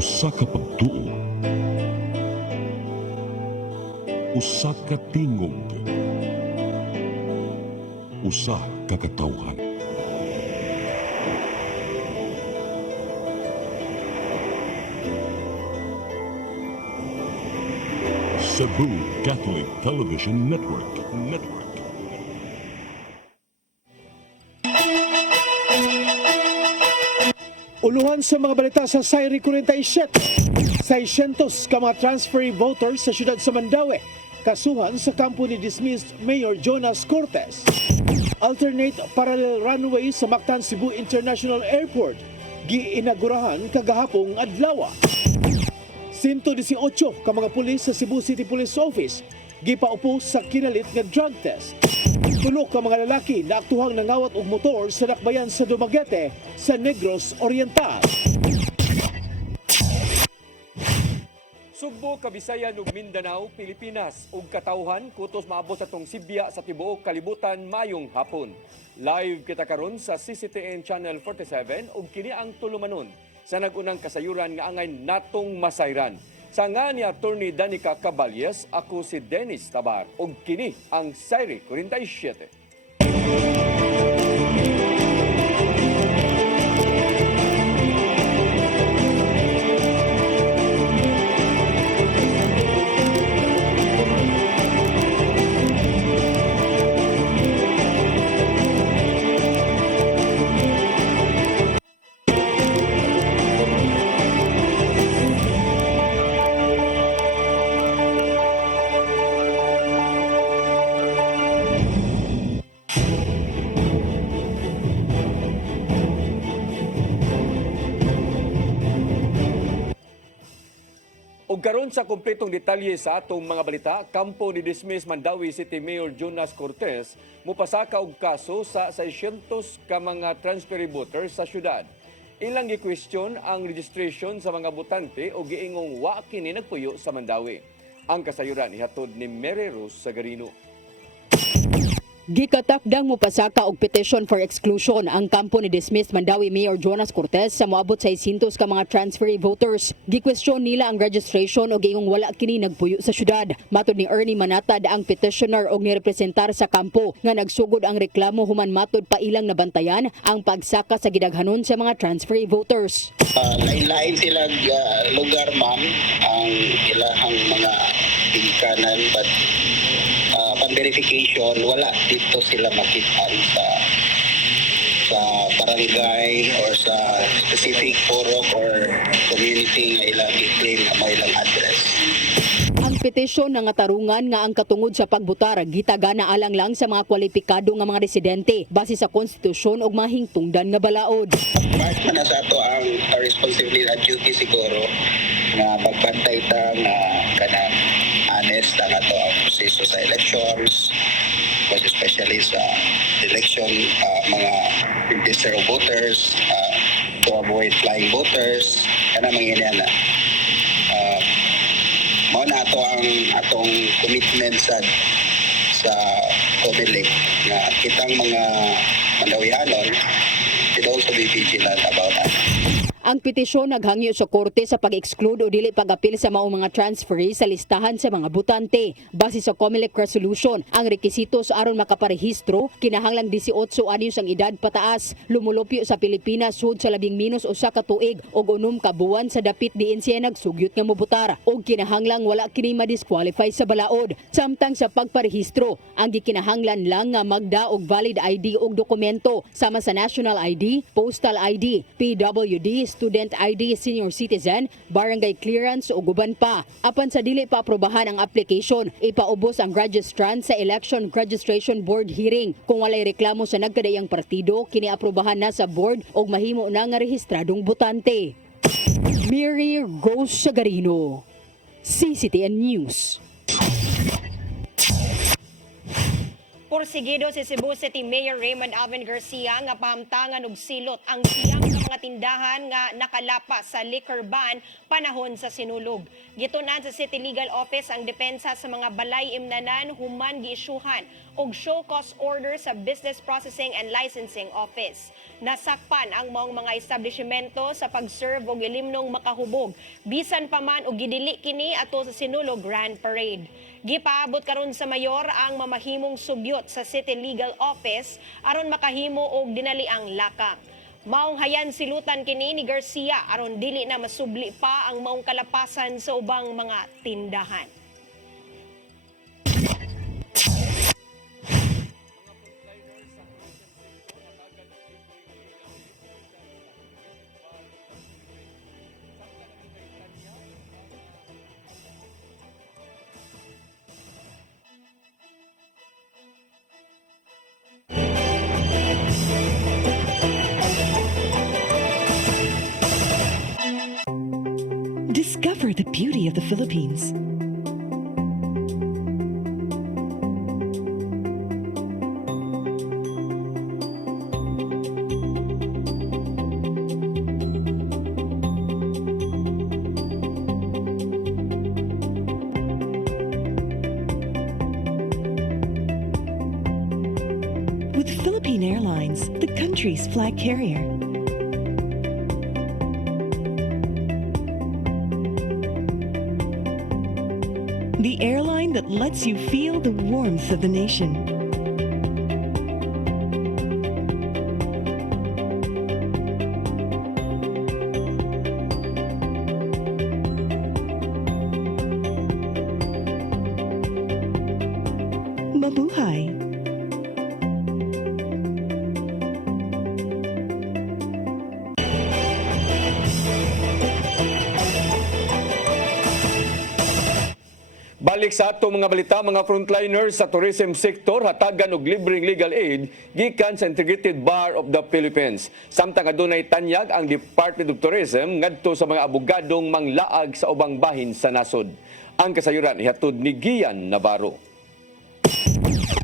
Usa ka pagtuo, usa ka tingog, usa ka katawhan. Cebu Catholic Television Network. Uluhan sa mga balita sa Sayri 47. 600 ka mga transferee voters sa siyudad sa Mandaue. Kasuhan sa kampo ni dismissed Mayor Jonas Cortez. Alternate parallel runway sa Mactan Cebu International Airport. Giinagurahan kagahapong adlaw. 118 ka mga pulis sa Cebu City Police Office gipaupo sa kinalit nga drug test. 3 ka mga lalaki na aktuhang nangawat og motor sa dakbayan sa Dumaguete sa Negros Oriental. Sugbo, Kabisayan ug Mindanao, Pilipinas ug katawhan kutos maabot sa tong Sibya sa tibuok kalibutan mayong hapon. Live kita karon sa CCTN Channel 47 ug kini ang tulumanon sa nagunang kasayuran nga angay natong masayran. Sa nga ni Attorney Danica Caballes, ako si Dennis Tabar ug kini ang Sayri 47. Ug karon sa kumpletong detalye sa atong mga balita, kampo ni dismiss Mandaue City Mayor Jonas Cortez mupasaka og kaso sa 600 ka mga transferee voters sa syudad. Ilang gi-question ang registration sa mga botante o giingong wa kini nagpuyo sa Mandaue. Ang kasayuran ihatod ni Mary Rose Sagarino. Gikatakdang mupasaka og petition for exclusion ang kampo ni dismissed Mandaue Mayor Jonas Cortez sa moabot sa 600 ka mga transferee voters. Gikwestiyon nila ang registration og ingong wala kini nagpuyo sa syudad. Matod ni Ernie Manatad ang petitioner og nirepresentar sa kampo nga nagsugod ang reklamo human matod pa ilang nabantayan ang pagsaka sa gidaghanon sa mga transferee voters. Lain-lain silang lugar, ma'am, ang ilahang mga tingkanan, but upon verification, wala dito sila makita sa barangay or sa specific forum or community nga ilang i-claim na may ilang address. Ang petisyon nga tarungan nga ang katungod sa pagbutar gitagana alang lang sa mga kwalipikado nga mga residente base sa konstitusyon ug mga hingtungdan nga balaod. Part man na sa ato ang responsibility at duty siguro na magbantay ta nga kanang honest ang ato ang proseso sa elections, mas especially sa election mga register of voters, to avoid flying voters, kana mangyayari na. Mao na ato ang atong commitment sa COMELEC na kitang mga Mandawianon should also be vigilant about that. Ang petisyon naghangyo sa korte sa pag-exclude o dili pag-apil sa maong mga transferee sa listahan sa mga botante. Base sa COMELEC resolution, ang rekisitos aron makaparehistro kinahanglang 18 anyos ang edad pataas, lumulupyo sa Pilipinas sud sa labing minus usa ka tuig ug 6 ka buwan sa dapit diin siya nagsugyot nga mobotar ug kinahanglang wala kini ma-disqualify sa balaod. Samtang sa pagparehistro, ang gikinahanglan lang nga magda og valid ID ug dokumento sama sa national ID, postal ID, PWD, student ID, senior citizen, barangay clearance o guban pa. Apan sa dili pa aprobahan ang application, ipaubos ang registrant sa Election Registration Board hearing. Kung walay reklamo sa nagkadayang partido, kini aprobahan na sa board o mahimo na nga rehistradong botante. Mary Rose Sagarino, CCTN News. Porsigido si Cebu City Mayor Raymond Alvin Garcia nga pahamtangan og silot ang siyang sa mga tindahan nga nakalapas sa liquor ban panahon sa sinulog. Gitunan sa City Legal Office ang depensa sa mga balay imnanan human giisyuhan og show cause order sa Business Processing and Licensing Office. Nasakpan ang maong mga establishmento sa pag-serve og ilimnong makahubog bisan pa man og gidili kini ato sa sinulog Grand Parade. Gipaabot karon sa mayor ang mamahimong sugyot sa City Legal Office aron makahimo og dinali ang lakang. Maong hayan silutan kini ni Garcia aron dili na masubli pa ang maong kalapasan sa ubang mga tindahan. Discover the beauty of the Philippines. With Philippine Airlines, the country's flag carrier. The airline that lets you feel the warmth of the nation. Mabuhay! Balik sa ato mga balita, mga frontliners sa tourism sector hatagan og libreng legal aid gikan sa Integrated Bar of the Philippines. Samtang adunay tanyag ang Department of Tourism ngadto sa mga abogadong manglaag sa ubang bahin sa nasod. Ang kasayuran ihatod ni Gian Navarro.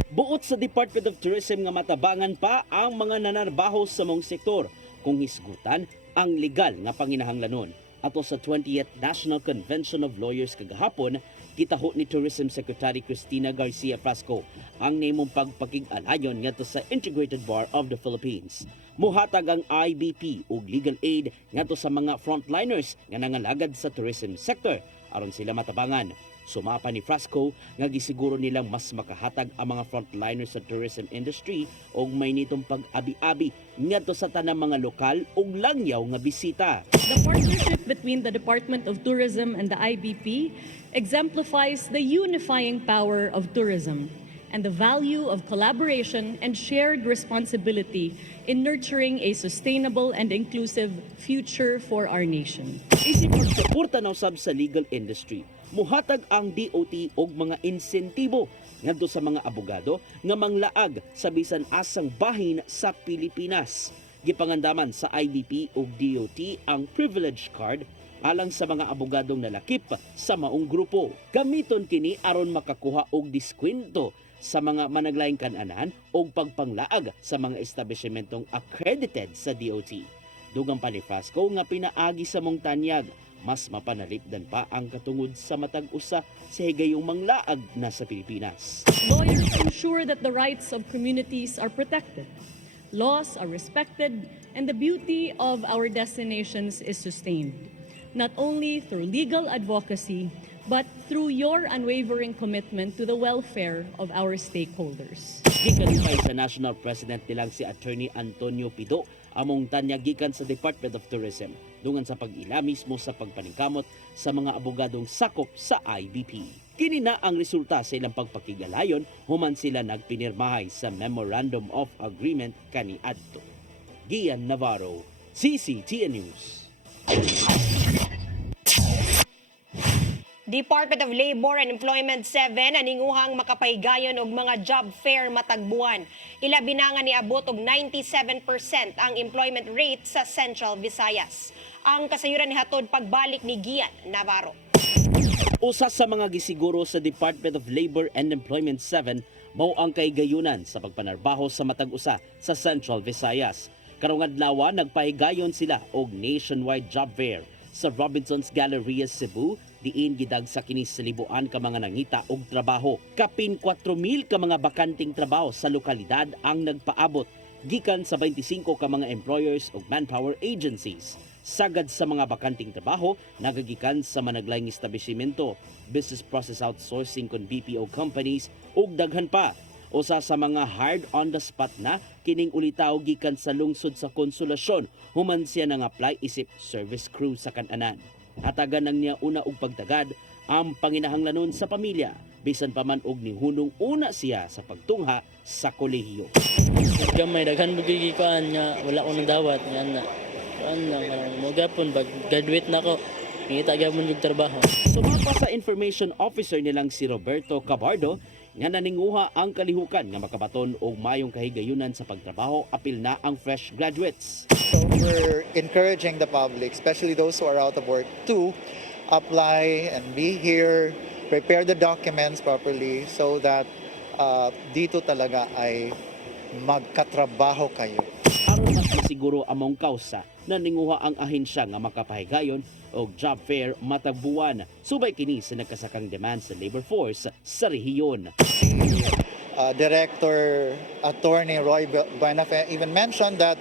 Buot sa Department of Tourism nga matabangan pa ang mga nanarbaho sa mong sektor kung hisgutan ang legal nga panginahanglanon. Ato sa 20th National Convention of Lawyers kagahapon, gitaho ni Tourism Secretary Cristina Garcia Frasco ang nimong pagpakig-alayon ngadto sa Integrated Bar of the Philippines. Muhatag ang IBP og legal aid ngadto sa mga frontliners nga nangalagad sa tourism sector aron sila matabangan. Sumapa ni Frasco nga gisiguro nilang mas makahatag ang mga frontliners sa tourism industry og may nitong pag-abi-abi ngadto sa tanang mga lokal ug langyaw nga bisita. The partnership between the Department of Tourism and the IBP exemplifies the unifying power of tourism and the value of collaboration and shared responsibility in nurturing a sustainable and inclusive future for our nation. Isip pagsuporta na usab sa legal industry, muhatag ang DOT og mga insentibo ngadto sa mga abogado nga manglaag sa bisan asang bahin sa Pilipinas. Gipangandaman sa IBP ug DOT ang privilege card alang sa mga abogadong nalakip sa maong grupo. Gamiton kini aron makakuha og diskwento sa mga managlaing kan-anan o pagpanglaag sa mga establishmentong accredited sa DOT. Dugang pa ni Frasco nga pinaagi sa mong tanyag, mas mapanalipdan pa ang katungod sa matag usa sa higayong manglaag na sa Pilipinas. Lawyers ensure that the rights of communities are protected, laws are respected, and the beauty of our destinations is sustained, not only through legal advocacy, but through your unwavering commitment to the welfare of our stakeholders. Gikalipay sa National President nilang si Attorney Antonio Pido among tanyag gikan sa Department of Tourism dungan sa pag-ila mismo sa pagpaningkamot sa mga abogadong sakop sa IBP. Kini na ang resulta sa ilang pagpakigalayon human sila nagpinirmahay sa Memorandum of Agreement kaniadto. Gian Navarro, CCTN News. Department of Labor and Employment 7 aninguhang makapaygayon og mga job fair matag buwan. Ilabi na nga niabot og 97% ang employment rate sa Central Visayas. Ang kasayuran ni hatod pagbalik ni Gian Navarro. Usa sa mga gisiguro sa Department of Labor and Employment 7 mao ang kaigayunan sa pagpanarbaho sa matag usa sa Central Visayas. Karong adlaw nagpahigayon sila og nationwide job fair sa Robinson's Galleria, Cebu, diin gidagsa kini sa libuan ka mga nangita og trabaho. Kapin 4,000 ka mga bakanting trabaho sa lokalidad ang nagpaabot gikan sa 25 ka mga employers ug manpower agencies. Sagad sa mga bakanting trabaho nagagikan sa managlayng establishmento, business process outsourcing kon BPO companies ug daghan pa. Usa sa mga hard on the spot na kining ulitaw gikan sa lungsod sa Konsolasyon, human siya nang apply isip service crew sa kananan. Hatagan nang niya una og pagtagad ang panginahanglanon sa pamilya bisan pa man og nihunong una siya sa pagtungha sa kolehiyo. Gamay daghan bugigikan nga wala ko nang dawat nga na. Mo gapon bag graduate na ko. Ngita gyapon yung trabaho. Sumapa sa information officer nilang si Roberto Cabardo nga naninguha ang kalihukan nga makabaton og mayong kahigayunan sa pagtrabaho apil na ang fresh graduates. So we're encouraging the public, especially those who are out of work, to apply and be here, prepare the documents properly so that dito talaga ay magkatrabaho kayo. Aron mas masiguro among kausa, naninguha ang ahensya nga makapahigayon og job fair matag buwan. Subay kini sa nagkasakang demand sa labor force sa rehiyon. Director Attorney Roy Buenafe even mentioned that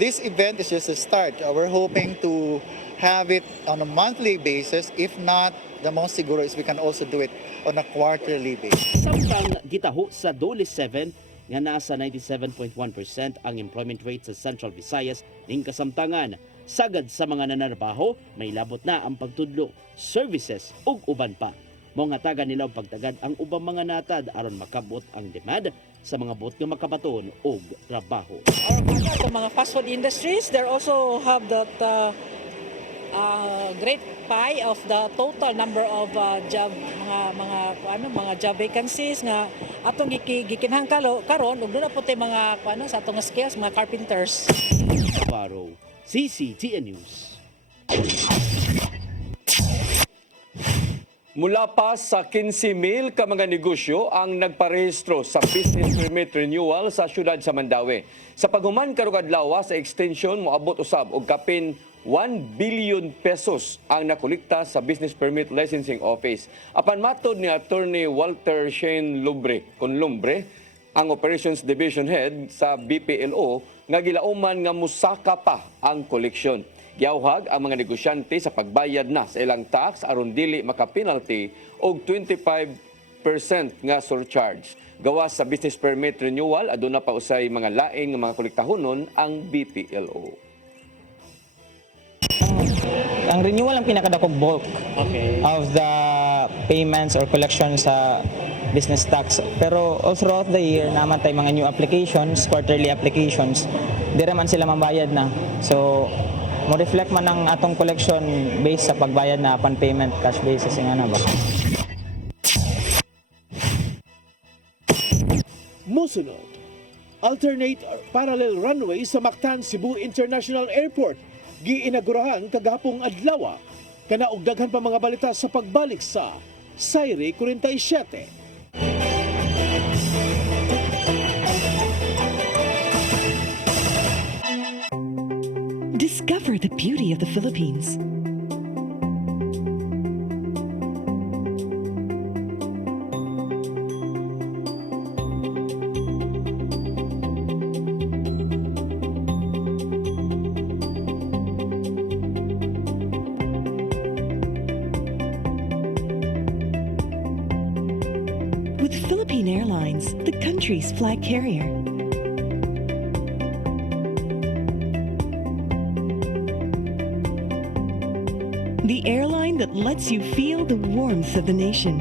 this event is just a start. We're hoping to have it on a monthly basis. If not, the most siguro is we can also do it on a quarterly basis. Samtang gitaho sa Dole 7 nga nasa 97.1% ang employment rate sa Central Visayas ning kasamtangan. Sagad sa mga nanarbaho, may labot na ang pagtudlo, services ug uban pa. Mga taga nila og pagtagad ang ubang mga natad aron makabot ang demand sa mga bot nga makabaton og trabaho. Our mga fast food industries, they also have that great pie of the total number of job mga job vacancies nga atong gikinahang karon ug doon na puti mga sa atong skills mga carpenters. Paro, CCTN News. Mula pa sa 15,000 ka mga negosyo ang nagparehistro sa business permit renewal sa syudad sa Mandaue. Sa paghuman karong adlaw sa extension moabot usab og kapin 1 billion pesos ang nakolekta sa Business Permit Licensing Office. Apan matod ni Attorney Walter Shane Lumbre, ang Operations Division Head sa BPLO, nga gilauman nga musaka pa ang koleksyon. Giawhag ang mga negosyante sa pagbayad na sa ilang tax aron dili maka-penalty og 25% nga surcharge. Gawas sa business permit renewal, aduna pa usay mga laing nga mga kolektahonon ang BPLO. Ang renewal ang pinakadakog bulk of the payments or collection sa business tax. Pero all throughout the year, naman tayo mga new applications, quarterly applications, di raman sila mambayad na. So, mo reflect man ang atong collection based sa pagbayad na upon payment, cash basis nga na ba? Musunod, alternate parallel runway sa Mactan Cebu International Airport. Giinagurahan kagahapong adlaw. Kanaog daghan pa mga balita sa pagbalik sa Sayre 47. Discover the beauty of the Philippines. With Philippine Airlines, the country's flag carrier. The airline that lets you feel the warmth of the nation.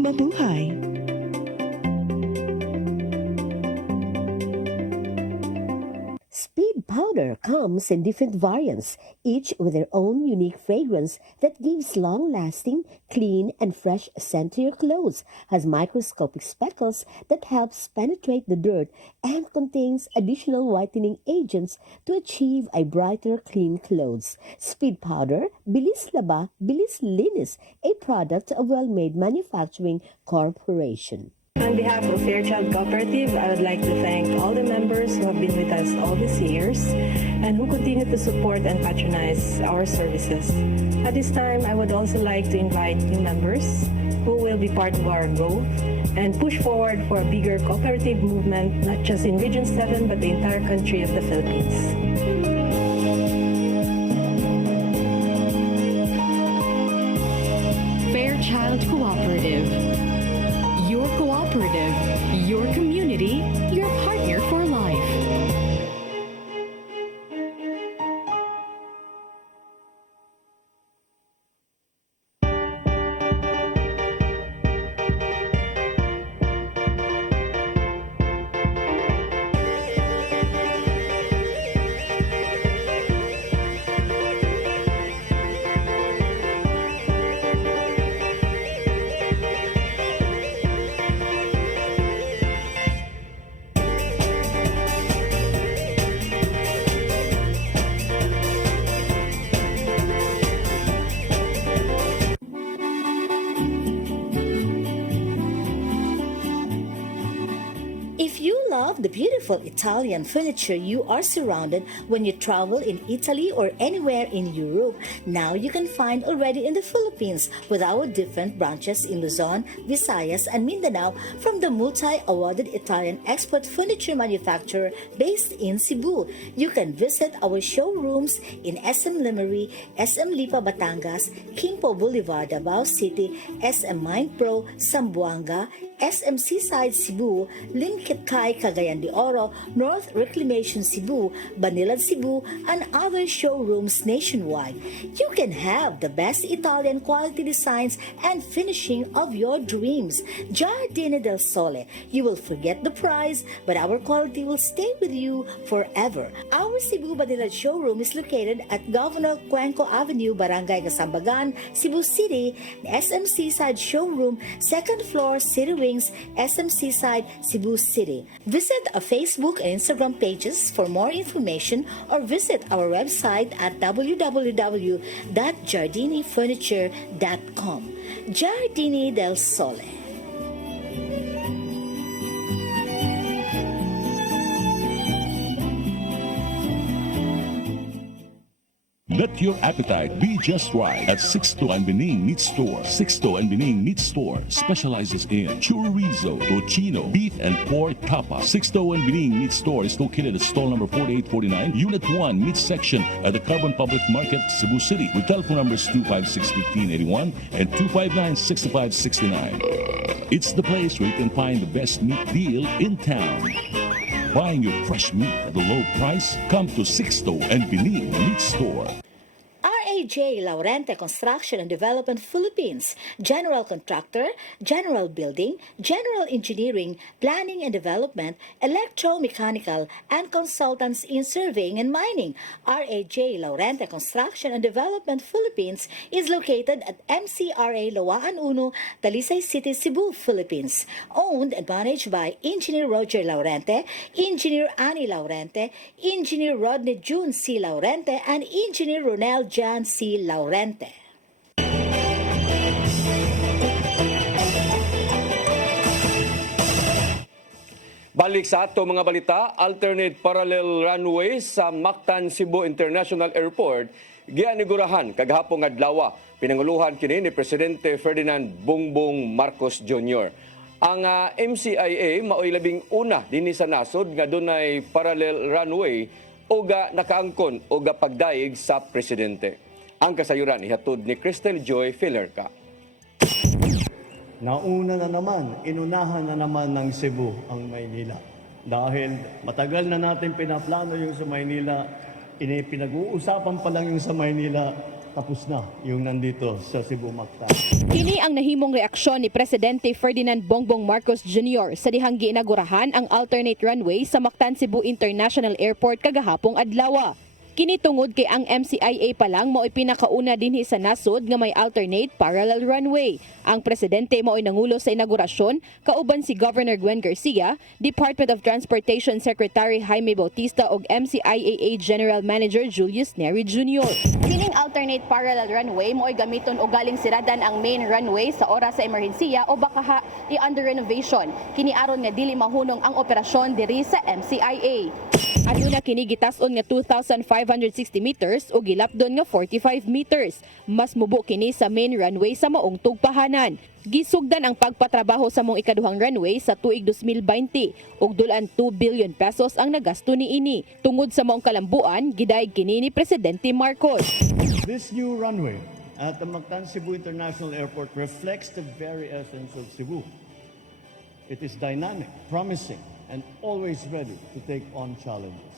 Mabuhay. Speed powder Air comes in different variants, each with their own unique fragrance that gives long-lasting, clean, and fresh scent to your clothes, has microscopic speckles that helps penetrate the dirt, and contains additional whitening agents to achieve a brighter, clean clothes. Speed Powder, Bilis Laba, Bilis Linis, a product of Well-Made Manufacturing Corporation. On behalf of Fairchild Cooperative, I would like to thank all the members who have been with us all these years and who continue to support and patronize our services. At this time, I would also like to invite new members who will be part of our growth and push forward for a bigger cooperative movement, not just in Region 7, but the entire country of the Philippines. Fairchild Cooperative. Your cooperative, your community, your partner for life. If you love the beautiful Italian furniture you are surrounded when you travel in Italy or anywhere in Europe, now you can find already in the Philippines with our different branches in Luzon, Visayas, and Mindanao from the multi-awarded Italian export furniture manufacturer based in Cebu. You can visit our showrooms in SM Limery, SM Lipa Batangas, Kimpo Boulevard, Davao City, SM Mind Pro, Zamboanga, SM Seaside Cebu, Limkitay, Cagayan de Oro, North Reclamation Cebu, Banilad Cebu, and other showrooms nationwide. You can have the best Italian quality designs and finishing of your dreams. Giardini del Sole. You will forget the price, but our quality will stay with you forever. Our Cebu Banilad showroom is located at Governor Cuenco Avenue, Barangay Gasambagan, Cebu City. SM Seaside Showroom, 2nd floor, City Wings, SM Seaside, Cebu City. Visit our Facebook and Instagram pages for more information or visit our website at www.giardinifurniture.com. Giardini del Sole. Let your appetite be just right at Sixto and Bening Meat Store. Sixto and Bening Meat Store specializes in chorizo, tocino, beef, and pork tapa. Sixto and Bening Meat Store is located at stall number 4849, Unit 1, Meat Section at the Carbon Public Market, Cebu City, with telephone numbers 256-1581 and 259-6569. It's the place where you can find the best meat deal in town. Buying your fresh meat at a low price? Come to Sixto and Bening Meat Store. RAJ Laurente Construction and Development Philippines, General Contractor, General Building, General Engineering, Planning and Development, Electromechanical, and Consultants in Surveying and Mining. RAJ Laurente Construction and Development Philippines is located at MCRA Lawaan Uno, Talisay City, Cebu, Philippines. Owned and managed by Engineer Roger Laurente, Engineer Annie Laurente, Engineer Rodney June C. Laurente, and Engineer Ronel Jan C. Laurente. Balik sa ato mga balita, alternate parallel runway sa Mactan Cebu International Airport gianigurahan kagahapon adlaw. Pinanguluhan kini ni Presidente Ferdinand Bongbong Marcos Jr. Ang MCIA maoy labing una dinhi sa nasod nga dunay parallel runway o ga nakaangkon o ga pagdaig sa presidente. Ang kasayuran ihatod ni Cristel Joy Filerca. Nauna na naman, inunahan na naman ng Cebu ang Maynila. Dahil matagal na natin pinaplano yung sa Maynila, pinag-uusapan pa lang yung sa Maynila, tapos na yung nandito sa Cebu Mactan. Kini ang nahimong reaksyon ni Presidente Ferdinand Bongbong Marcos Jr. sa dihang giinagurahan ang alternate runway sa Mactan Cebu International Airport kagahapong adlaw. Kini tungod kay ang MCIA pa lang mao'y pinakauna dinhi sa nasod nga may alternate parallel runway. Ang presidente mao'y nangulo sa inaugurasyon kauban si Governor Gwen Garcia, Department of Transportation Secretary Jaime Bautista ug MCIAA General Manager Julius Neri Jr. Kining alternate parallel runway mao'y gamiton og galing siradan ang main runway sa oras sa emerhensiya o baka i-under renovation. Kini aron nga dili mahunong ang operasyon diri sa MCIA. Aduna kini gitason nga 2,560 meters o gilapdon nga 45 meters. Mas mubo kini sa main runway sa maong tugpahanan. Gisugdan ang pagpatrabaho sa mong ikaduhang runway sa tuig 2020 ug dulan 2 billion pesos ang nagasto niini. Tungod sa maong kalambuan, gidayeg kini ni Presidente Marcos. This new runway at the Mactan Cebu International Airport reflects the very essence of Cebu. It is dynamic, promising, and always ready to take on challenges.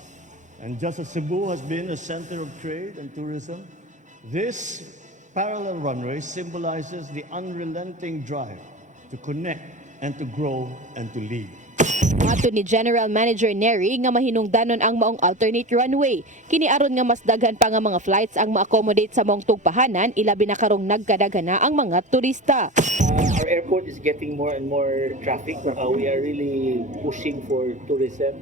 And just as Cebu has been a center of trade and tourism, this parallel runway symbolizes the unrelenting drive to connect and to grow and to lead. Ato ni General Manager Neri nga mahinungdanon ang maong alternate runway. Kini aron nga mas daghan pa nga mga flights ang ma-accommodate sa maong tugpahanan, ilabi na karong nagkadaghan na ang mga turista. Our airport is getting more and more traffic. We are really pushing for tourism,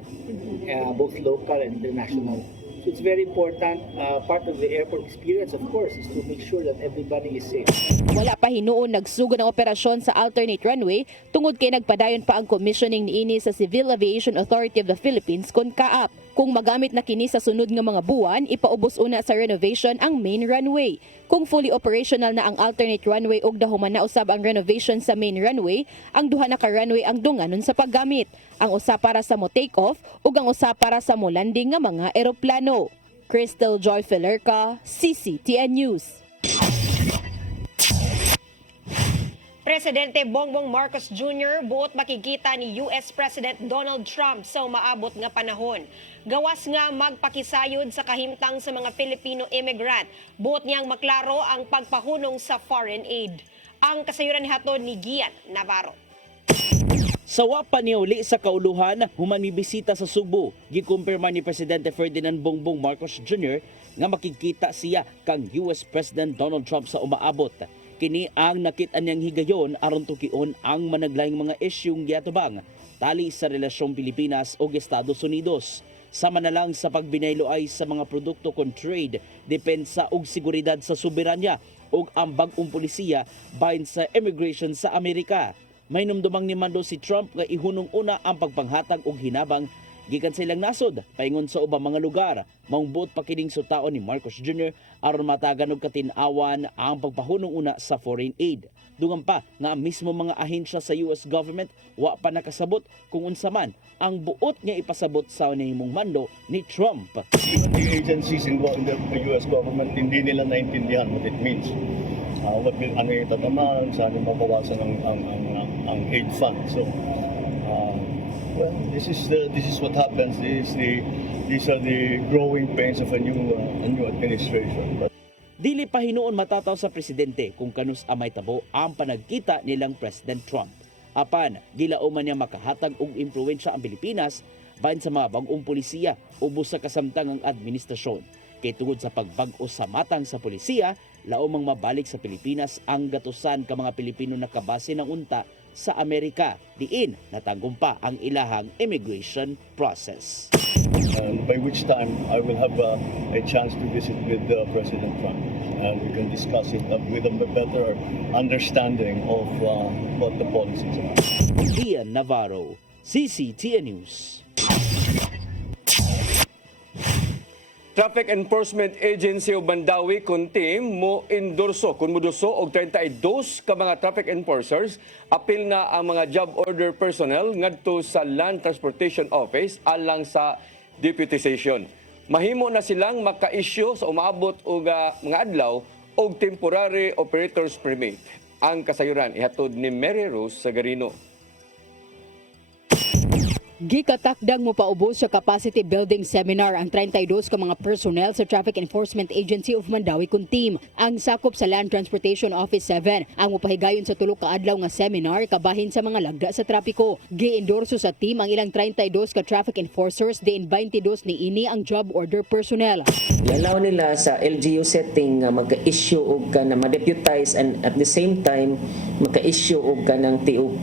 both local and international. So it's very important. Part of the airport experience, of course, is to make sure that everybody is safe. Wala pa hinuon nagsugod ang operasyon sa alternate runway tungod kay nagpadayon pa ang commissioning niini sa Civil Aviation Authority of the Philippines (CONCAAP). Kung magamit na kini sa sunod nga mga buwan, ipaubos una sa renovation ang main runway. Kung fully operational na ang alternate runway ug dahuman na usab ang renovation sa main runway, ang duha na ka runway ang dunganon sa paggamit. Ang usa para sa mo take off ug ang usa para sa mo landing nga mga eroplano. Crystal Joy Felerca, CCTN News. Presidente Bongbong Marcos Jr. buot makikita ni US President Donald Trump sa umaabot nga panahon. Gawas nga magpakisayod sa kahimtang sa mga Filipino immigrant. Buot niyang maklaro ang pagpahunong sa foreign aid. Ang kasayuran ni hatod ni Gian Navarro. Sawa pa niuli sa kauluhan, human mibisita sa Subo. Gikumpirma ni Presidente Ferdinand Bongbong Marcos Jr. nga makikita siya kang US President Donald Trump sa umaabot. Kini ang nakit-an niyang higayon aron tukion ang managlayng mga isyung giatubang tali sa relasyong Pilipinas o Estados Unidos. Sama na lang sa pagbinayloay sa mga produkto kon trade, depensa ug seguridad sa soberanya ug ang bag-ong pulisiya bahin sa immigration sa Amerika. May numdumang ni Mando si Trump nga ihunong una ang pagpanghatag og hinabang gikan sa ilang nasod paingon sa ubang mga lugar. Maungbuot pa kining sutaon ni Marcos Jr. aron matagan og katin-awan ang pagpahunong una sa foreign aid. Dungan pa nga ang mismo mga ahensya sa US government wa pa nakasabot kung unsa man ang buot nga ipasabot sa nahimong mando ni Trump. Even the agencies involved in the US government, hindi nila naintindihan what it means. Ano yung tatamaan, saan yung mabawasan ang aid fund. So, well, this is what happens. These are the growing pains of a new administration. Dili pa hinuon matataw sa presidente kung kanus amay tabo ang panagkita nilang President Trump. Apan, gilauman niya makahatag og impluwensya ang Pilipinas bahin sa mga bag-ong pulisiya ubos sa kasamtangang administrasyon. Kay tungod sa pagbag-o sa matang sa pulisiya, laumang mabalik sa Pilipinas ang gatusan ka mga Pilipino na kabase ng unta sa Amerika. Diin natagumpa ang ilahang immigration process. By which time I will have a chance to visit with President Trump, and we can discuss it with a better understanding of what the policies are. Ian Navarro, CCTN News. Traffic Enforcement Agency o Mandawi kuntim mo endorso og 32 ka mga traffic enforcers apil nga ang mga job order personnel ngadto sa Land Transportation Office alang sa deputization. Mahimo na silang maka-issue sa umaabot og mga adlaw og temporary operators permit. Ang kasayuran ihatod ni Mary Rose Sagarino. Gikatakdang mo paubos sa capacity building seminar ang 32 ka mga personnel sa Traffic Enforcement Agency of Mandawi kun team. Ang sakop sa Land Transportation Office 7 ang mopahigayon sa tulo ka adlaw nga seminar kabahin sa mga lagda sa trapiko. Giendorso sa team ang ilang 32 ka traffic enforcers diin 22 ni ini ang job order personnel. Allow nila sa LGU setting nga magka-issue og ka na ma-deputize and at the same time magka-issue og ka ng TOP.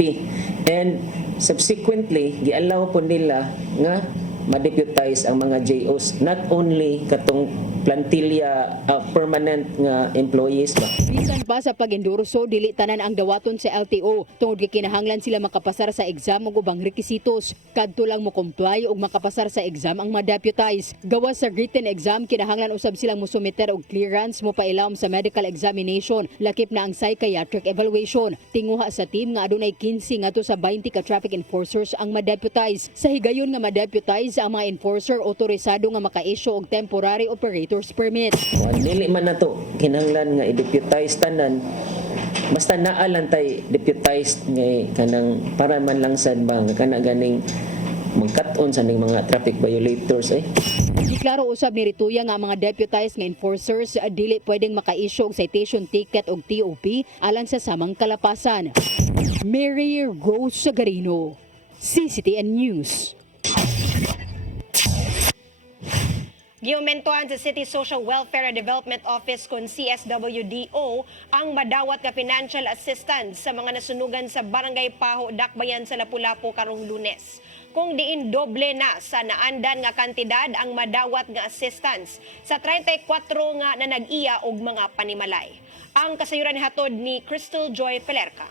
And subsequently, gi-allow po nila nga ma-deputize ang mga JOs, not only katong plantilla permanent nga employees ba. Bisan pa sa pag-endorso, dili tanan ang dawaton sa LTO tungod kay kinahanglan sila makapasar sa exam ug ubang rekisitos. Kadto lang mo comply ug makapasar sa exam ang ma-deputize. Gawas sa written exam, kinahanglan usab silang mosumiter og clearance mo pailawom sa medical examination, lakip na ang psychiatric evaluation. Tinguha sa team nga adunay 15 ngadto sa 20 ka traffic enforcers ang ma-deputize. Sa higayon nga ma-deputize ang mga enforcer otorisado nga maka-issue og temporary operator's permit. Kung dili man nato kinahanglan nga i-deputize tanan, basta naa lang tay deputized nga kanang para man lang sad ba nga kana ganing magkat-on sa ning mga traffic violators Giklaro usab ni Rituya nga ang mga deputized nga enforcers dili pwedeng maka-issue og citation ticket og TOP alang sa samang kalapasan. Mary Rose Sagarino, CCTN News. Giumentuhan sa City Social Welfare and Development Office kun CSWDO ang madawat nga financial assistance sa mga nasunugan sa Barangay Paho, Dakbayan sa Lapu-Lapu karong Lunes. Kung diin doble na sa naandan nga kantidad ang madawat nga assistance sa 34 nga na nag-iya og mga panimalay. Ang kasayuran hatod ni Crystal Joy Pelerca.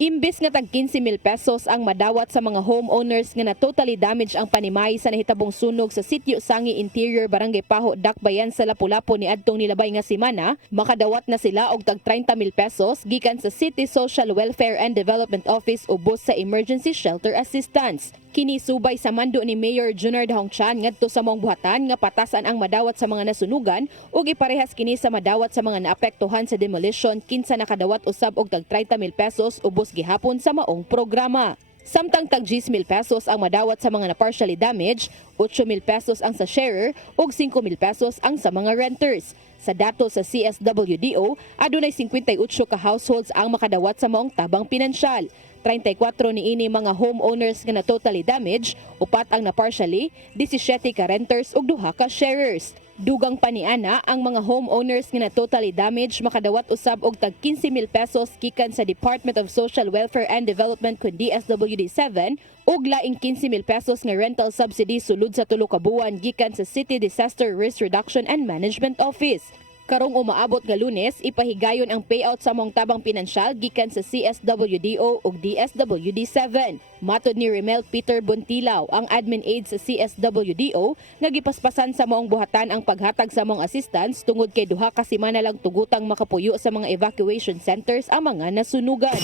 Imbes nga tag 15,000 pesos ang madawat sa mga homeowners nga na totally damage ang panimay sa nahitabong sunog sa Sitio Sangi Interior, Barangay Paho, Dakbayan sa Lapu-Lapu ni adtong nilabay nga semana, makadawat na sila og tag 30,000 pesos gikan sa City Social Welfare and Development Office ubos sa Emergency Shelter Assistance. Kini subay sa mando ni Mayor Junard Hongchan ngadto sa mong buhatan nga patasan ang madawat sa mga nasunugan ug iparehas kini sa madawat sa mga naapektuhan sa demolition kinsa nakadawat usab og tag 30,000 pesos ubos gihapon sa maong programa. Samtang tag 10,000 pesos ang madawat sa mga na partially damaged, 8,000 pesos ang sa sharer ug 5,000 pesos ang sa mga renters. Sa dato sa CSWDO, adunay 58 ka households ang makadawat sa maong tabang pinansyal. 34 niini mga homeowners nga na totally damaged, 4 ang na partially, 17 ka renters ug 2 ka sharers. Dugang paniana ang mga homeowners nga na totally damaged makadawat usab og tag 15,000 pesos gikan sa Department of Social Welfare and Development kun DSWD7 ug laing 15,000 pesos nga rental subsidy sulod sa 3 ka buwan gikan sa City Disaster Risk Reduction and Management Office. Karong umaabot nga Lunes, ipahigayon ang payout sa mong tabang pinansyal gikan sa CSWDO ug DSWD7. Matod ni Remel Peter Bontilaw, ang admin aide sa CSWDO, nga gipaspasan sa maong buhatan ang paghatag sa mong assistance tungod kay 2 ka semana lang tugutang makapuyo sa mga evacuation centers ang mga nasunugan.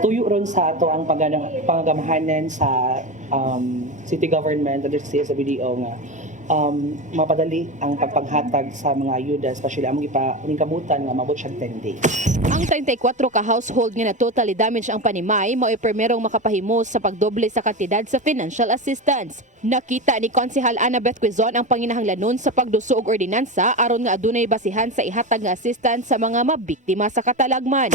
Tuyo ron sa ato ang pangagamahanan sa city government at CSWDO nga mapadali ang pagpanghatag sa mga ayuda, especially ang mga kabutan nga mabot siyang 10 days. Ang 34 ka household nga na totally damaged ang panimay mao ay primerong makapahimo sa pagdoble sa kantidad sa financial assistance. Nakita ni Konsehal Annabeth Quezon ang panginahanglanon sa pagduso og ordinansa aron nga adunay basihan sa ihatag nga assistance sa mga mabiktima sa katalagman.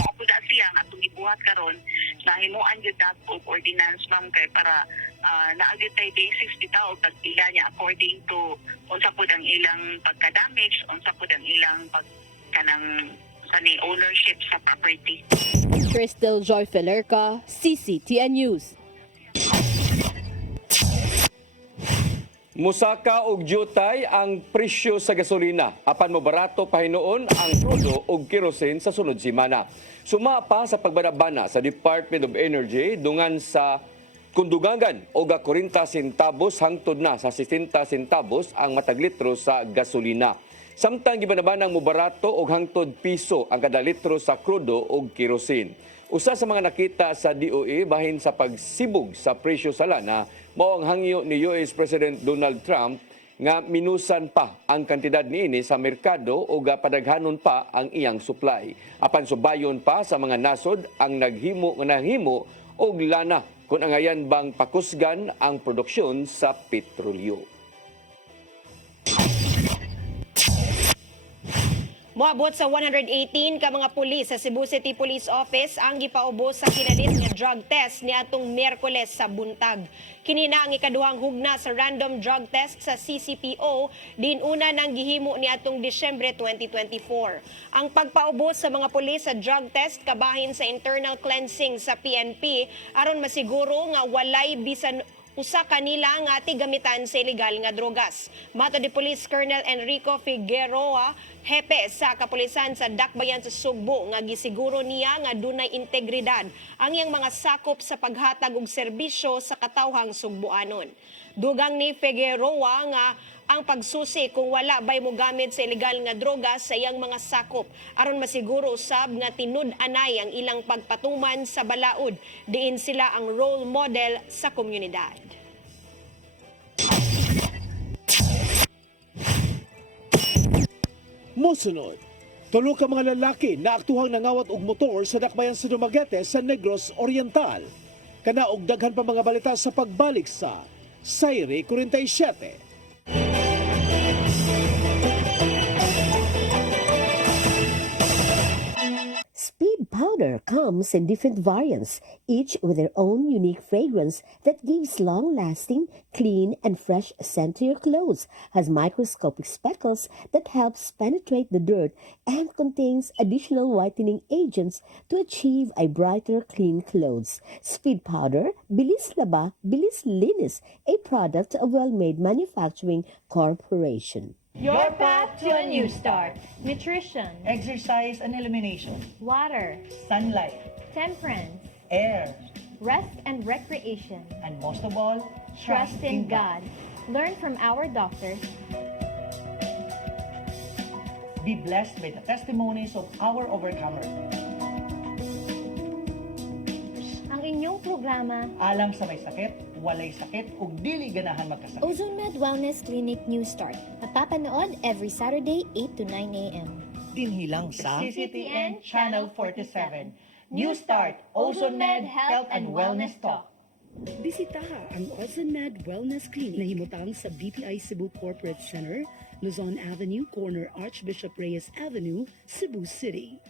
Apuda siya nga itong ibuhat karon na himuan yun dapat og ordinance ma'am kay para naagit tayo basis bitaw o tagpila niya according to unsa po ang ilang pagka-damage, unsa po ang ilang pagkanang sa ownership sa property. Crystal Joy Pelerca, CCTN News. Musaka og jutay ang presyo sa gasolina. Apan mo barato pahinuon ang krudo og kerosene sa sunod semana. Suma pa sa pagbana-bana sa Department of Energy dungan sa kundugangan og 40 centavos hangtod na sa 60 centavos ang matag litro sa gasolina. Samtang gibanabanang mo barato og hangtod piso ang kada litro sa krudo og kerosene. Usa sa mga nakita sa DOE bahin sa pagsibog sa presyo sa lana mao ang hangyo ni US President Donald Trump nga minusan pa ang kantidad niini sa merkado o padaghanon pa ang iyang supply. Apan subayon pa sa mga nasod ang naghimo og lana kung angayan bang pakusgan ang produksyon sa petrolyo. Moabot sa 118 ka mga pulis sa Cebu City Police Office ang gipaubos sa kinalit nga drug test ni atong Miyerkules sa buntag. Kini na ang ikaduhang hugna sa random drug test sa CCPO din una nang gihimo ni atong Disyembre 2024. Ang pagpaubos sa mga pulis sa drug test kabahin sa internal cleansing sa PNP aron masiguro nga walay bisan usa kanila nga tigamitan sa ilegal nga drogas. Mato di Police Colonel Enrico Figueroa, hepe sa kapulisan sa Dakbayan sa Sugbo, nga gisiguro niya nga dunay integridad ang iyang mga sakop sa paghatag og serbisyo sa katawhang Sugboanon. Dugang ni Figueroa nga ang pagsusi kung wala bay mo gamit sa ilegal nga droga sa iyang mga sakop aron masiguro usab nga tinud-anay ang ilang pagpatuman sa balaod diin sila ang role model sa komunidad. Mosunod, tulo ka mga lalaki na aktuhang nangawat og motor sa Dakbayan sa Dumaguete sa Negros Oriental. Kana og daghan pa mga balita sa pagbalik sa Sayre 47. Speed powder comes in different variants, each with their own unique fragrance that gives long-lasting, clean, and fresh scent to your clothes, has microscopic speckles that helps penetrate the dirt, and contains additional whitening agents to achieve a brighter, clean clothes. Speed powder, Bilis Laba, Bilis Linis, a product of Well-Made Manufacturing Corporation. Your path to a new start. Nutrition, Exercise and elimination. water, Sunlight. temperance, Air. rest and recreation. And most of all, Trust in God. Learn from our doctors. Be blessed by the testimonies of our overcomers. Ang inyong programa, Alang sa may sakit, walay sakit, ug dili ganahan magkasakit. Ozone Med Wellness Clinic New Start. Napapanood every Saturday 8 to 9 a.m. Dinhilang sa CCTN Channel 47. New Start, Ozone Med Health and Wellness Talk. Bisitaha ang Ozone Med Wellness Clinic na himutang sa BPI Cebu Corporate Center, Luzon Avenue, corner Archbishop Reyes Avenue, Cebu City.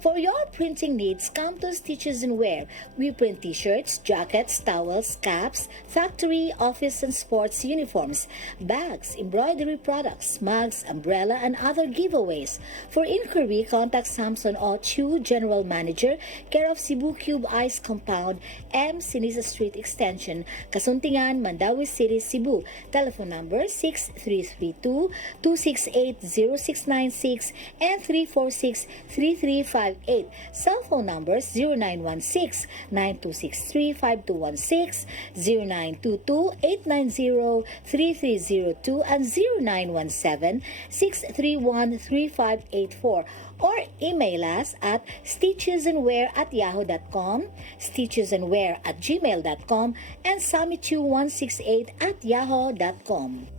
For your printing needs, come to Stitches and Wear. We print t-shirts, jackets, towels, caps, factory, office, and sports uniforms, bags, embroidery products, mugs, umbrella, and other giveaways. For inquiry, contact Samson O. Chu, General Manager, care of Cebu Cube Ice Compound, M. Sinisa Street Extension, Kasuntingan, Mandawi City, Cebu. Telephone number 6332-268-0696 and 346-3358. Cell phone numbers 0916-9263-5216, 0922-890-3302, and 0917-631-3584. Or email us at stitchesandwear@yahoo.com, stitchesandwear@gmail.com, and samichu168@yahoo.com.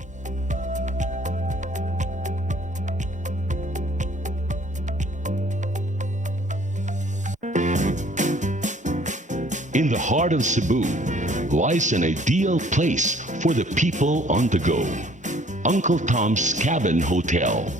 In the heart of Cebu lies an ideal place for the people on the go. Uncle Tom's Cabin Hotel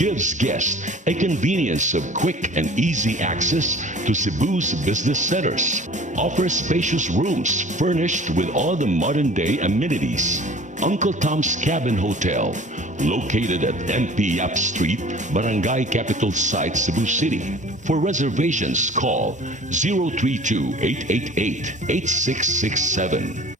gives guests a convenience of quick and easy access to Cebu's business centers, offers spacious rooms furnished with all the modern-day amenities. Uncle Tom's Cabin Hotel, located at NP Yap Street, Barangay Capital Site, Cebu City. For reservations, call 032-888-8667.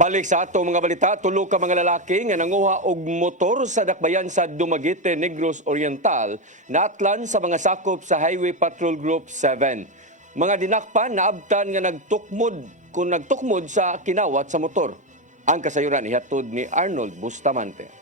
Balik sa ato mga balita, tulo ka mga lalaki nga nanguha og motor sa dakbayan sa Dumaguete, Negros Oriental naatlan sa mga sakop sa Highway Patrol Group 7. Mga dinakpan naabtan nga nagtukmod sa kinawat sa motor. Ang kasayuran ihatod ni Arnold Bustamante.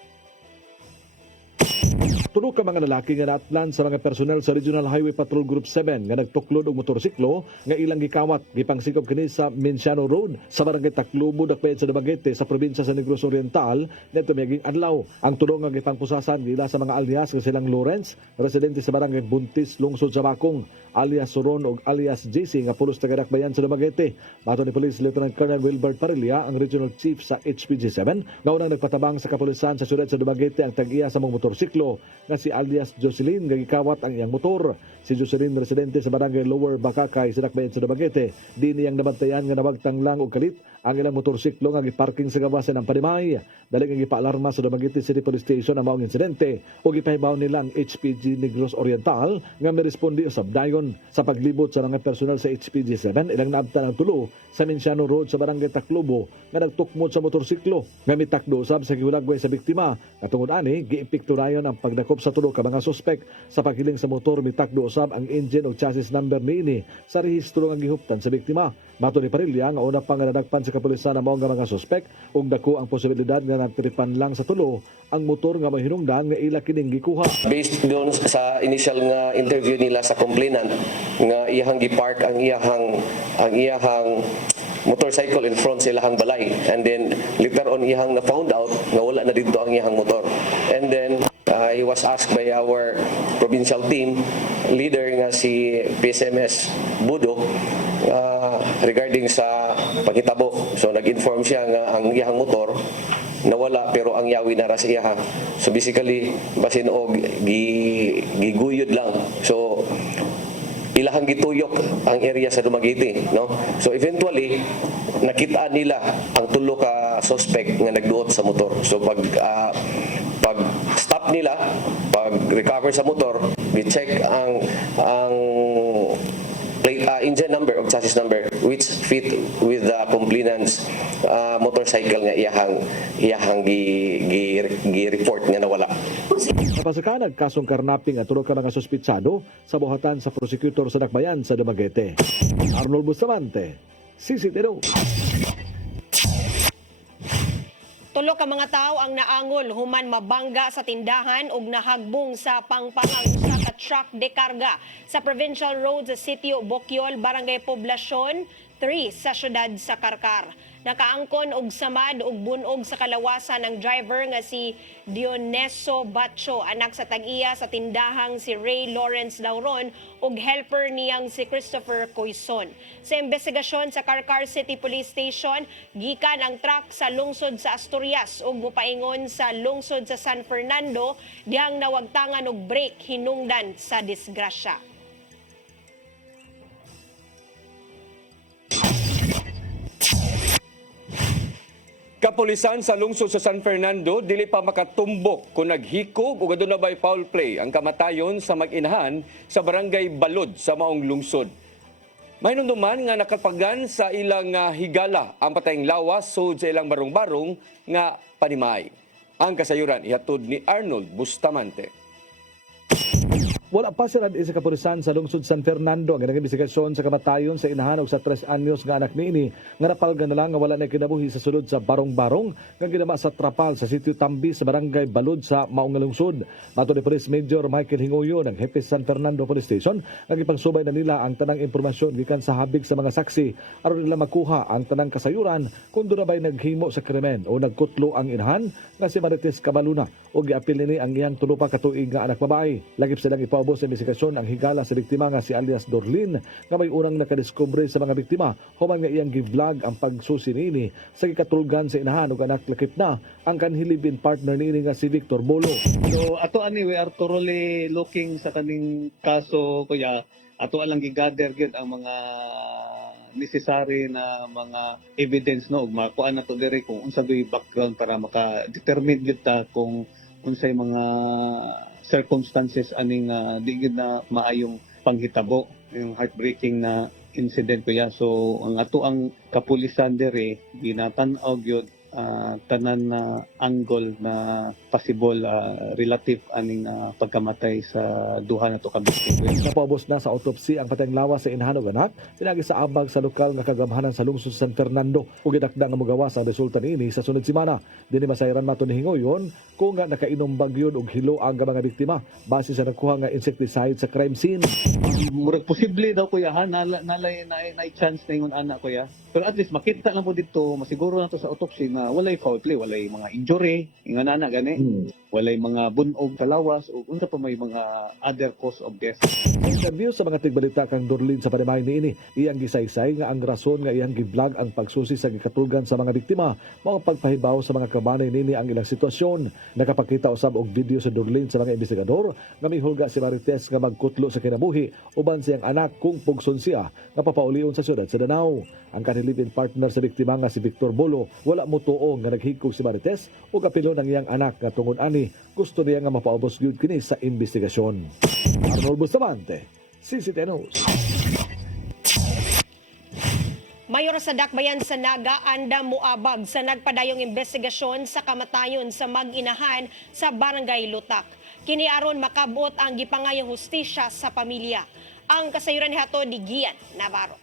Tulo ka mga lalaki nga naatlan sa mga personel sa Regional Highway Patrol Group 7 nga nagtuklod og motorsiklo nga ilang gikawat gipangsikop kini sa Menciano Road sa barangay Taclobo, Dakbayan sa Dumaguete sa probinsya sa Negros Oriental ngadto miaging adlaw. Ang tulo nga gipangpusasan gila sa mga alias nga silang Lawrence, residente sa barangay Buntis, lungsod sa Bakong, alias Soron ug alias JC nga pulos taga Dakbayan sa Dumaguete. Mato ni Police Lieutenant Colonel Wilbert Parilla, ang Regional Chief sa HPG7, nga unang nagpatabang sa kapulisan sa syudad sa Dumaguete ang tag-iya sa mga motorsiklo nga si alias Jocelyn nga gikawat ang iyang motor. Si Jocelyn residente sa barangay Lower Bakakay sa Dakbayan sa Dumaguete. Di niyang nabantayan nga nawagtang lang og kalit ang ilang motorsiklo nga giparking sa gawasan ng Panimay. Dali nga gipaalarma sa Dumaguete City Police Station ang maong insidente o gipahibaw nila ang HPG Negros Oriental nga mirespondi usab dayon sa paglibot sa mga personal sa HPG7. Ilang naabtan ang tulo sa Menciano Road sa barangay Taclobo nga nagtukmod sa motorsiklo nga mitakdo usab sa gihulagway sa biktima. Katungod ani giipikturayon ang pagdakop sa tulo ka mga suspek sa paghiling sa motor. Mitakdo usab ang engine o chassis number niini sa rehistro nga gihuptan sa biktima. Mato ni Parilla nga una pa nga nadagpan sa kapulisan ang maong mga suspek ug dako ang posibilidad nga natripan lang sa tulo ang motor nga may hinungdan nga ila kining gikuha. Based doon sa initial nga interview nila sa complainant nga iyahang gipark ang iyahang motorcycle in front sa ilahang balay, and then later on iyahang na found out nga wala na dito ang iyahang motor, and then he was asked by our provincial team leader nga si PSMS Budo regarding sa paghitabo. So nag-inform siya nga ang iyahang motor nawala pero ang yawi na ra sa iyaha. So basically basin og giguyod lang. So ilahang gituyok ang area sa Dumaguete, no? So eventually nakita nila ang tulo ka suspect nga nagduot sa motor. So pag stop nila, pag recover sa motor, gi-check ang engine number o chassis number which fit with the complainant's motorcycle nga iyahang gi-report nga nawala. Napasakanag kasong karnaping at tulo ka mga suspitsado sa buhatan sa prosecutor sa Dakbayan sa Dumaguete. Arnold Bustamante, CCTV. Tulo ka mga tao ang naangol human mabangga sa tindahan ug nahagbong sa pangpangang usa ka truck de karga sa Provincial Road sa Sitio Bokyol, Barangay Poblasyon 3 sa syudad sa Karkar. Nakaangkon og samad og bunog sa kalawasan ang driver nga si Dioneso Batcho, anak sa tag-iya sa tindahang si Ray Lawrence Lauron ug helper niyang si Christopher Coyson. Sa investigasyon sa Karkar City Police Station, gikan ang truck sa lungsod sa Asturias ug mopaingon sa lungsod sa San Fernando dihang nawagtangan og brake hinungdan sa disgrasya. Kapulisan sa lungsod sa San Fernando dili pa makatumbok kung naghikog o aduna bay foul play ang kamatayon sa mag-inahan sa barangay Balod sa maong lungsod. May nunduman nga nakapagan sa ilang higala ang patayng lawas sud sa ilang barong-barong nga Panimay. Ang kasayuran ihatod ni Arnold Bustamante. Wala pa sirad sa kapulisan sa lungsod San Fernando ang investigasyon sa kamatayon sa inahan og sa 3 anyos nga anak niini nga napalgan na lang nga wala na kinabuhi sa sulod sa barong-barong nga ginama sa Trapal sa sitio Tambi sa barangay Balod sa maong lungsod. Mato ni Police Major Michael Hingoyo ng Hepe San Fernando Police Station nga gipangsubay na nila ang tanang impormasyon gikan sa habig sa mga saksi aron nila makuha ang tanang kasayuran kung doon bay naghimo sa krimen o nagkutlo ang inahan nga si Marites Cabaluna o giapil nini ang iyang tulo pa ka tuig nga anak babae. Lagip silang ipaubos sa investigasyon ang higala sa biktima nga si alias Dorlin nga may unang nakadiskubre sa mga biktima human nga iyang gi-vlog ang pagsusi niini sa gikatulgan sa inahan ug anak lakip na ang kanhilibin partner niini nga si Victor Bolo. So ato ani we are thoroughly looking sa kaning kaso kuya. Ato lang gi-gather gyud ang mga necessary na mga evidence no ug makuha na to diri kung unsa doy background para maka-determine gyud ta kung unsay mga circumstances aning di gyud na maayong panghitabo yung heartbreaking na incident kuya. So ang ato ang kapulisan diri ginatan-aw gyud tanan na angle na possible relative aning pagkamatay sa duha na to ka biktima. Napaubos na sa autopsy ang patayng lawas sa inhanog anak, pinagi sa abag sa lokal nga kagamhanan sa lungsod San Fernando. Ug gidakda nga mogawas ang resulta niini sa sunod semana. Dinhi masayran mato ni hingoyon kung nga nakainom bagyon og hilo ang mga biktima base sa nakuha nga insecticide sa crime scene. Murag posible daw kuya ha, nalay na chance na ingon anak kuya. Pero at least makita lang po dito, masiguro na to sa autopsy na walay foul play, walay mga injury, ingon anak gani. Walay mga bunog sa lawas o unsa pa may mga other cause of death. Interview sa mga tigbalita kang Dorlin sa panimay niini, iyang gisaysay nga ang rason nga iyang giblog ang pagsusi sa gikatulgan sa mga biktima, mao pagpahibaw sa mga kabanay niini ang ilang sitwasyon. Nakapakita usab og video sa Dorlin sa mga investigador nga mihulga si Marites nga magkutlo sa kinabuhi uban siyang anak kung pugson siya nga papaulion sa syudad sa Danao. Ang kanilipin partner sa biktima nga si Victor Bolo wala mo tuo nga naghikog si Marites o kapilo ng iyang anak nga tungod ani gusto niya nga mapaubos gyud kini sa investigasyon. Arnold Bustamante, CCTN News. Mayor sa Dakbayan sa Naga, anda muabag sa nagpadayong investigasyon sa kamatayon sa mag-inahan sa Barangay Lutak. Kini aron makabot ang gipangayong hustisya sa pamilya. Ang kasayuran ni Hato di Gian Navarro.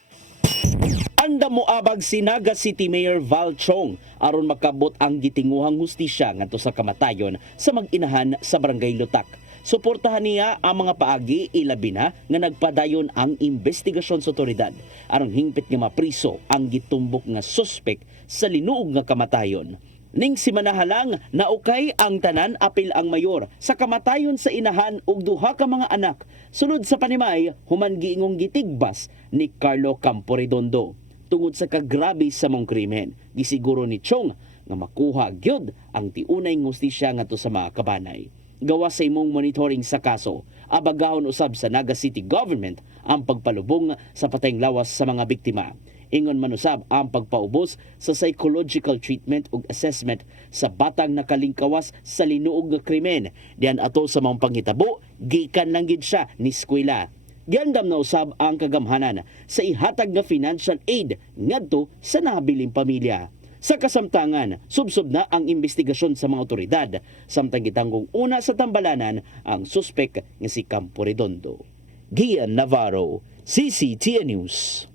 Anda moabag si Naga City Mayor Val Chong aron makabot ang gitinguhang hustisya ngadto sa kamatayon sa mag-inahan sa Barangay Lutak. Suportahan niya ang mga paagi ilabi na nga nagpadayon ang investigasyon sa otoridad aron hingpit nga mapriso ang gitumbok nga suspek sa linuog nga kamatayon. Ning simanahalang naukay ang tanan apil ang mayor sa kamatayon sa inahan ug duha ka mga anak sunod sa panimay human giingong gitigbas ni Carlo Camporedondo. Tungod sa kagrabe sa mong krimen, gisiguro ni Chong nga makuha gyud ang tiunay nga hustisya ngadto sa mga kabanay. Gawa sa imong monitoring sa kaso, abagahon usab sa Naga City Government ang pagpalubong sa patayng lawas sa mga biktima. Ingon man usab ang pagpaubos sa psychological treatment ug assessment sa batang nakalingkawas sa linuog nga krimen. Diyan ato sa mga panghitabo, gikan lang gid siya ni eskwela. Giandam na usab ang kagamhanan sa ihatag nga financial aid ngadto sa nabiling pamilya. Sa kasamtangan, subsob na ang investigasyon sa mga otoridad, samtang gitanggong una sa tambalanan ang suspek nga si Camporedondo. Gian Navarro, CCTN News.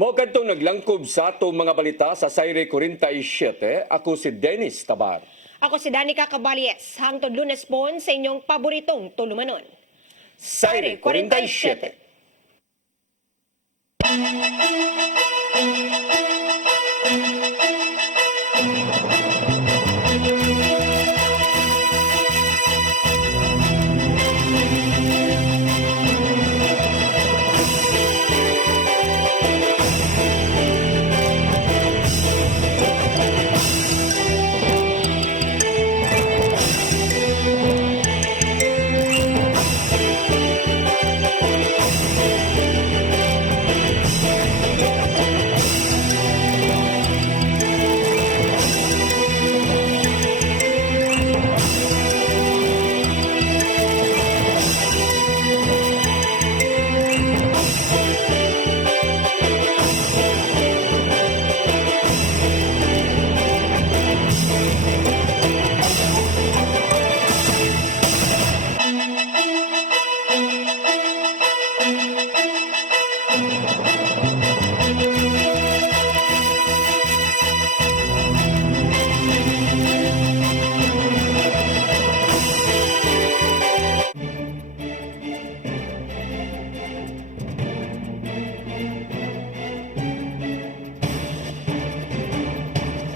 Mao kadtong naglangkob sa atong mga balita sa Sayre 47, ako si Dennis Tabar. Ako si Danica Caballes, hangtod Lunes pon sa inyong paboritong tulumanon. Sayre 47.